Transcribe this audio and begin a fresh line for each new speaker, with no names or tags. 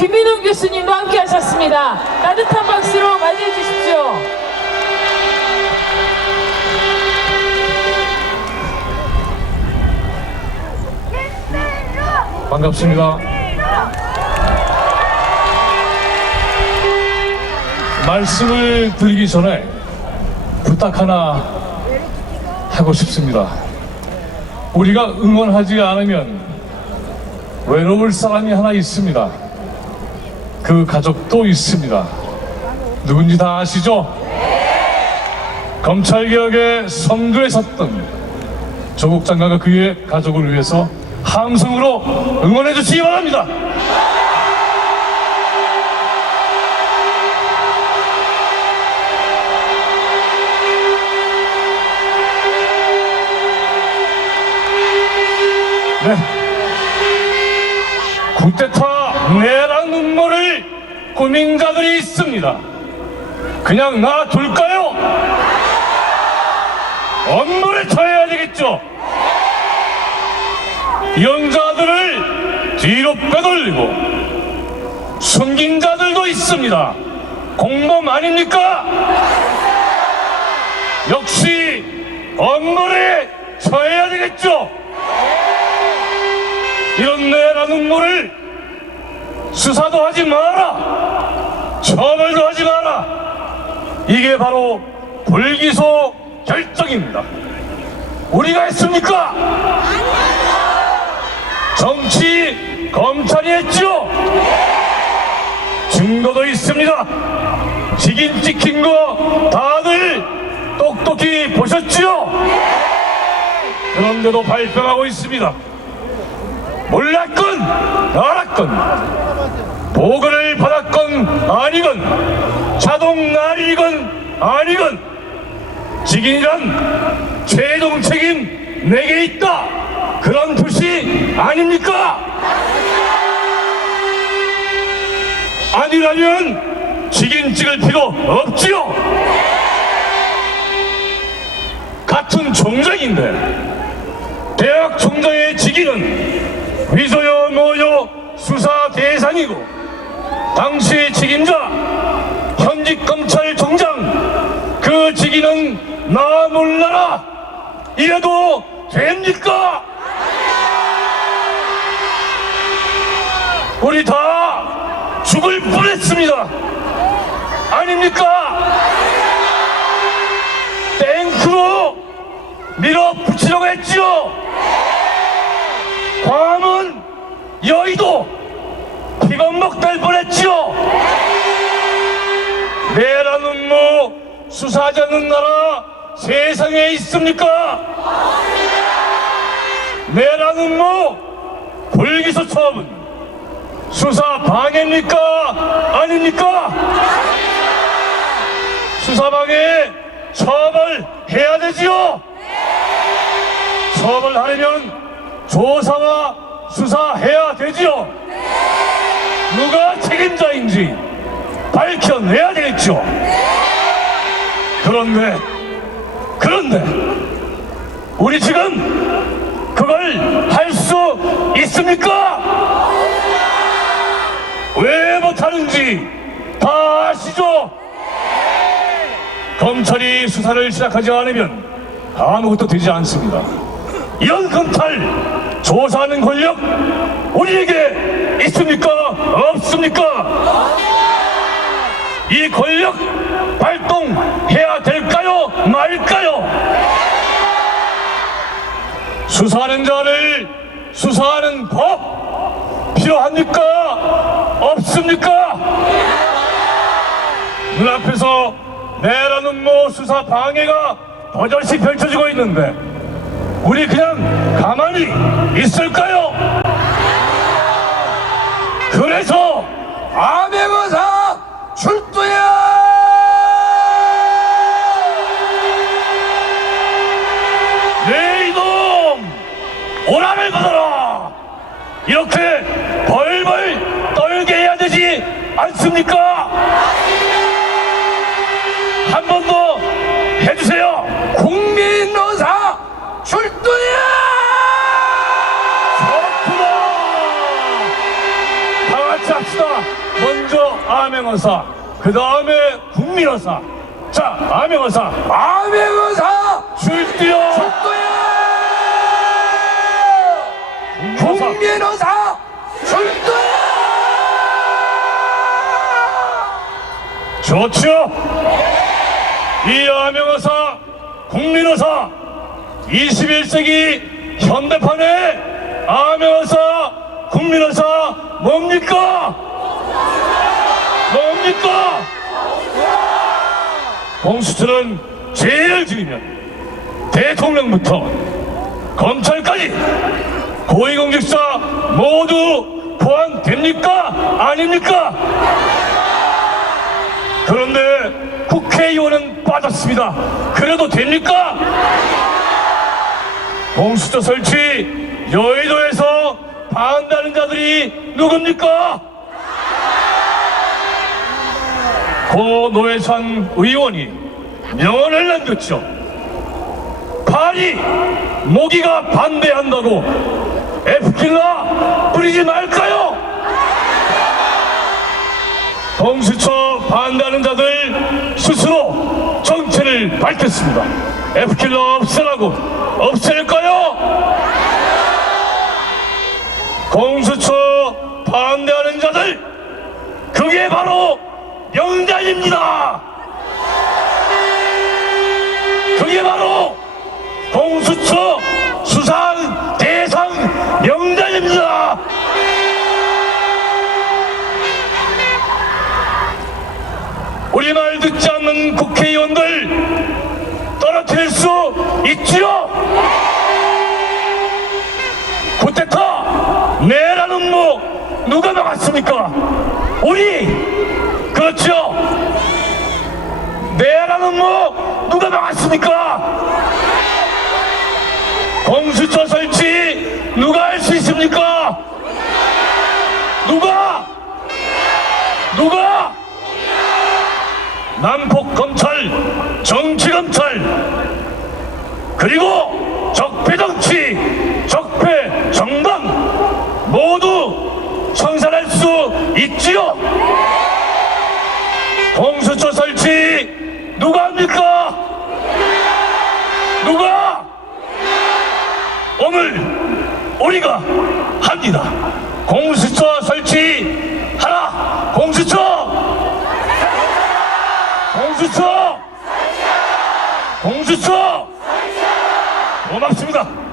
김민웅 교수님도 함께 하셨습니다. 따뜻한 박수로 맞이해 주십시오.
반갑습니다. 말씀을 드리기 전에 부탁 하나 하고 싶습니다. 우리가 응원하지 않으면 외로울 사람이 하나 있습니다. 그 가족도 있습니다. 누군지 다 아시죠? 검찰개혁의 선두에 섰던 조국 장관과 그의 가족을 위해서 함성으로 응원해 주시기 바랍니다. 네. 구테타 내란 음모를 꾸민 자들이 있습니다. 그냥 놔둘까요? 엄물에 처해야 되겠죠. 영자들을 뒤로 빼돌리고 숨긴 자들도 있습니다. 공범 아닙니까? 역시 엄물에 처해야 되겠죠. 이런 내란 음모를 수사도 하지 마라. 처벌도 하지 마라. 이게 바로 불기소 결정입니다. 우리가 했습니까? 정치 검찰이 했죠. 증거도 있습니다. 직인 찍힌 거 다들 똑똑히 보셨죠? 그런데도 발표하고 있습니다. 몰랐건 알았건 보고를 받았건 아니건 자동 날이건 아니건 직인이란 최종 책임 내게 있다 그런 뜻이 아닙니까? 아니라면 직인 찍을 필요 없지요 같은 총장인데 대학 총장의 직인은 위조여 모여 수사 대상이고 당시 책임자 현직 검찰총장 그 직인은 나 몰라라 이래도 됩니까? 우리 다 죽을 뻔했습니다 아닙니까? 땡크로 밀어붙이려고 했지요 광화문 여의도 피건목 될 뻔했지요 음모 수사하지 않는 나라 세상에 있습니까? 내란 음모 불기소 처분 수사 방해입니까? 아닙니까? 수사 방해 처벌해야 되지요 처벌하려면 조사와 수사해야 되지요. 누가 책임자인지 밝혀내야 되겠죠. 그런데, 그런데, 우리 지금 그걸 할 수 있습니까? 왜 못하는지 다 아시죠? 검찰이 수사를 시작하지 않으면 아무것도 되지 않습니다. 검찰 조사하는 권력 우리에게 있습니까? 없습니까? 이 권력 발동해야 될까요? 말까요? 수사하는 자를 수사하는 법 필요합니까? 없습니까? 눈앞에서 내란 음모 수사 방해가 버젓이 펼쳐지고 있는데 우리 그냥 가만히 있을까요? 그래서
암행어사 출두야!
내 이놈 오라를 받아라 이렇게 벌벌 떨게 해야 되지 않습니까? 암행어사, 그 다음에 국민어사. 자, 암행어사,
암행어사
출두요!
출두야
국민어사,
출두야
좋죠? 이 암행어사, 국민어사, 21세기 현대판의 암행어사, 국민어사 뭡니까? 뭡니까? 공수처는 제일 중요한 대통령부터 검찰까지 고위공직자 모두 포함됩니까? 아닙니까? 그런데 국회의원은 빠졌습니다. 그래도 됩니까? 공수처 설치 여의도에서 반대하는 자들이 누굽니까? 고 노회찬 의원이 명언을 남겼죠. 파리 모기가 반대한다고 에프킬라 뿌리지 말까요? 공수처 반대하는 자들 스스로 정체를 밝혔습니다. 에프킬러 없애라고 없앨까요? 공수처 반대하는 자들 그게 바로 명단입니다. 그게 바로 공수처 수상 대상 명단입니다. 우리 말 듣지 않는 국회의원들 떨어뜨릴 수 있지요? 구테타 내라는 뭐 누가 막았습니까? 우리 그렇죠? 내라는 뭐 누가 막았습니까? 공수처 설치 누가 할 수 있습니까? 누가? 누가? 남북 검찰, 정치 검찰, 그리고 공수처 설치 누가 합니까? 누가? 오늘 우리가 합니다. 공수처 설치 하라. 공수처. 공수처. 공수처. 고맙습니다.